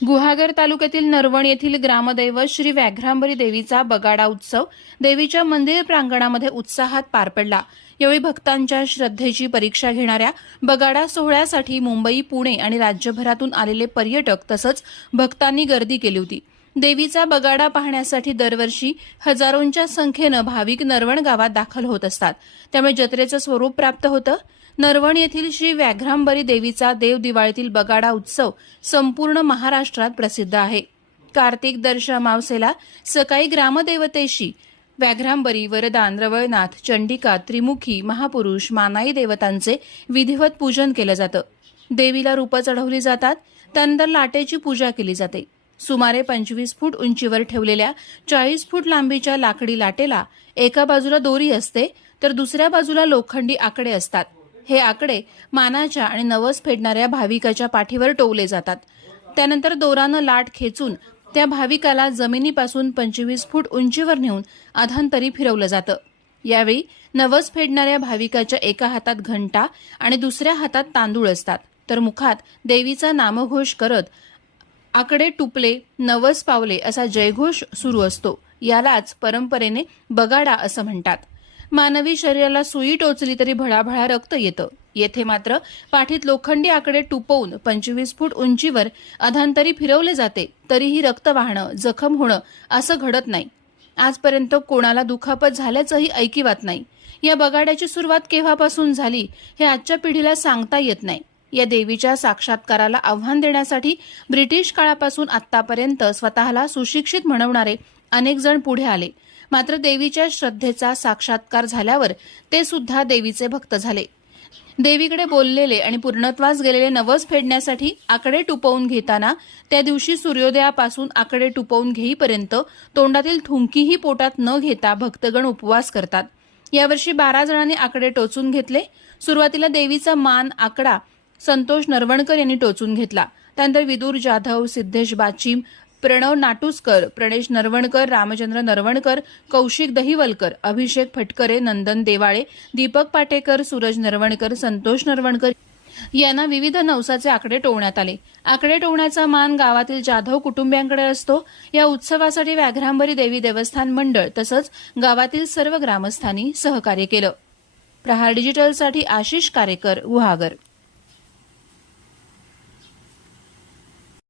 गुहागर तालुक्यातील नरवण येथील ग्रामदैवत श्री व्याघ्रांबरी देवीचा बगाडा उत्सव देवीच्या मंदिर प्रांगणामध्ये उत्साहात पार पडला. यावेळी भक्तांच्या श्रद्धेची परीक्षा घेणाऱ्या बगाडा सोहळ्यासाठी मुंबई पुणे आणि राज्यभरातून आलेले पर्यटक तसंच भक्तांनी गर्दी केली होती. देवीचा बगाडा पाहण्यासाठी दरवर्षी हजारोंच्या संख्येनं भाविक नरवण गावात दाखल होत असतात. त्यामुळे जत्रेचं स्वरूप प्राप्त होतं. नरवण येथील श्री व्याघ्रांबरी देवीचा देव दिवाळीतील बगाडा उत्सव संपूर्ण महाराष्ट्रात प्रसिद्ध आहे. कार्तिक दर्श मावसेला सकाळी ग्रामदेवतेशी व्याघ्रांबरी वरदान रवळनाथ चंडिका त्रिमुखी महापुरुष मानाई देवतांचे विधिवत पूजन केलं जातं. देवीला रूपं चढवली जातात. त्यानंतर लाटेची पूजा केली जाते. सुमारे पंचवीस फूट उंचीवर ठेवलेल्या चाळीस फूट लांबीच्या लाकडी लाटेला एका बाजूला दोरी असते तर दुसऱ्या बाजूला लोखंडी आकडे असतात. हे आकडे मानाच्या आणि नवस फेडणाऱ्या भाविकाच्या पाठीवर टोवले जातात. त्यानंतर दोरानं लाट खेचून त्या भाविकाला जमिनीपासून पंचवीस फूट उंचीवर नेऊन अधांतरी फिरवलं जातं. यावेळी नवस फेडणाऱ्या भाविकाच्या एका हातात घंटा आणि दुसऱ्या हातात तांदूळ असतात. तर मुखात देवीचा नामघोष करत आकडे टुपले नवस पावले असा जयघोष सुरू असतो. यालाच परंपरेने बगाडा असं म्हणतात. मानवी शरीराला सुई टोचली तरी भळाभळा रक्त येतं. येथे मात्र पाठीत लोखंडी आकडे टुपवून पंचवीस फूट उंचीवर अधांतरी फिरवले जाते. तरीही रक्त वाहणं जखम होणं असं घडत नाही. आजपर्यंत कोणाला दुखापत झाल्याचंही ऐकिवात नाही. या बगाड्याची सुरुवात केव्हापासून झाली हे आजच्या पिढीला सांगता येत नाही. या देवीच्या साक्षात्काराला आव्हान देण्यासाठी ब्रिटिश काळापासून आतापर्यंत स्वतःला सुशिक्षित म्हणवणारे अनेक जण पुढे आले. मात्र देवीच्या श्रद्धेचा साक्षात्कार झाल्यावर ते सुद्धा देवीचे भक्त झाले. देवीकडे बोललेले आणि पूर्णत्वास गेलेले नवस फेडण्यासाठी आकडे टुपवून घेताना त्या दिवशी सूर्योदयापासून आकडे टुपवून घेईपर्यंत तोंडातील थुंकीही पोटात न घेता भक्तगण उपवास करतात. यावर्षी बारा जणांनी आकडे टोचून घेतले. सुरुवातीला देवीचा मान आकडा संतोष नरवणकर यांनी टोचून घेतला. त्यानंतर विदूर जाधव सिद्धेश बाचीम प्रणव नाटुसकर प्रणेश नरवणकर रामचंद्र नरवणकर कौशिक दहिवलकर अभिषेक फटकरे नंदन देवाळे दीपक पाटेकर सूरज नरवणकर संतोष नरवणकर यांना विविध नवसाचे आकडे टोवण्यात आले. आकडे टोवण्याचा मान गावातील जाधव कुटुंबियांकडे असतो. या उत्सवासाठी व्याघ्रांबरी देवी देवस्थान मंडळ तसंच गावातील सर्व ग्रामस्थांनी सहकार्य केलं. प्रहार डिजिटलसाठी आशिष कारेकर गुहागर